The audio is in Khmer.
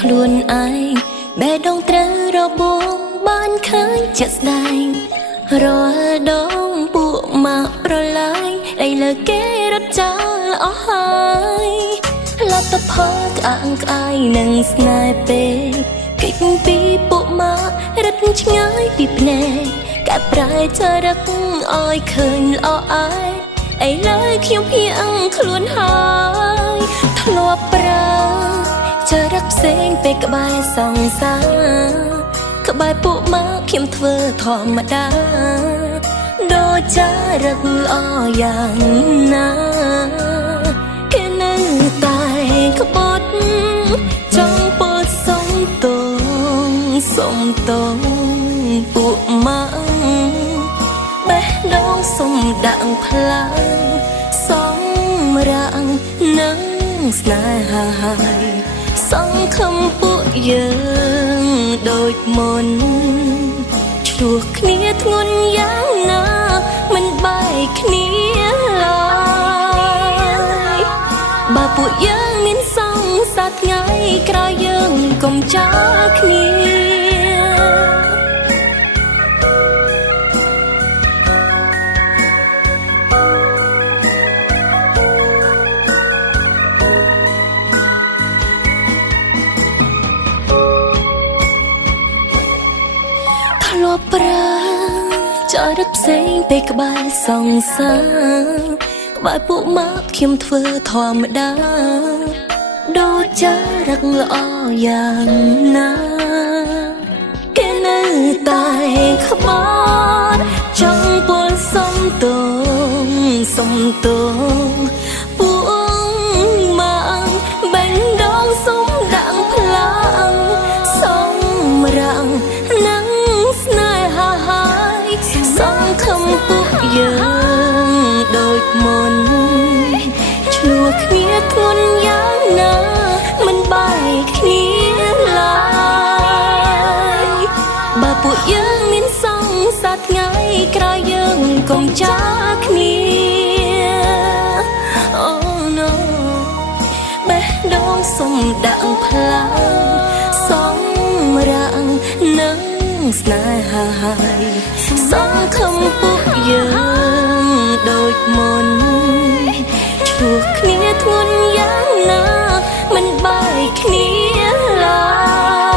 ខ្លួនឯងបេះដូងត្រូវរបួងបានឃើញជាក់ស្ដែងរាល់ដងពួកមកប្រឡាយឥឡូវគេរត់ចោលអស់ហើយលទ្ធផលក្អាងក្អាយនឹងស្នេហ៍ពេកកិច្ចពីពួកមករត់ឆ្ងាយពីភ្នែកកែប្រែចរិតឲ្យឃើញល្អឯឥឡូវខ្ញុំភៀងខ្លួនហើយធ្លាប់ប្រើចរិតផ្សេងពេលក្បែរសង្សារក្បែរពួកមកខ្ញុំធ្វើធម្មតាដូចចរិតល្អយ៉ាងណាគេនៅតែក្បត់ចង់ពោលសុំទងសុំទងពួកមកបេះដូងសុំដាក់ផ្លាំងសំរាំងនឹងស្នេហាហើយសង្ឃឹមពួកយើងដូចមុនឆ្លោះគ្នាធ្ងន់យ៉ាងណាមិនបែកគ្នាឡើយបើពួកយើងមានសង្សារថ្ងៃក្រោយយើងកុំចោលគ្នាធ្លាប់ប្រើចរិតផ្សេងពេលក្បែរសង្សារក្បែរពួកមកខ្ញុំធ្វើធម្មតាដូចចរិតល្អយ៉ាងណាគេនៅតែក្បត់ចង់ពោលសុំទងសុំទងពួកមកបេះដូងសុំដាក់ផ្លាំងសម្រាំងនឹងស្នេហាហើយសង្ឃឹមពួកយើងដូចមុនឆ្លោះគ្នាធ្ងន់យ៉ាងណាមិនបែកគ្នាឡើយបើពួកយើងមានសង្សារថ្ងៃក្រោយយើងកុំចាគ្នាអូណូបេះដូងសុំដាក់ផ្លាំងសម្រាំងនឹងស្នេហាហើយសង្ឃឹមពួកយើងដូចមុនឆ្លោះគ្នាធ្ងន់យ៉ាងណាមិនបែកគ្នាឡើយ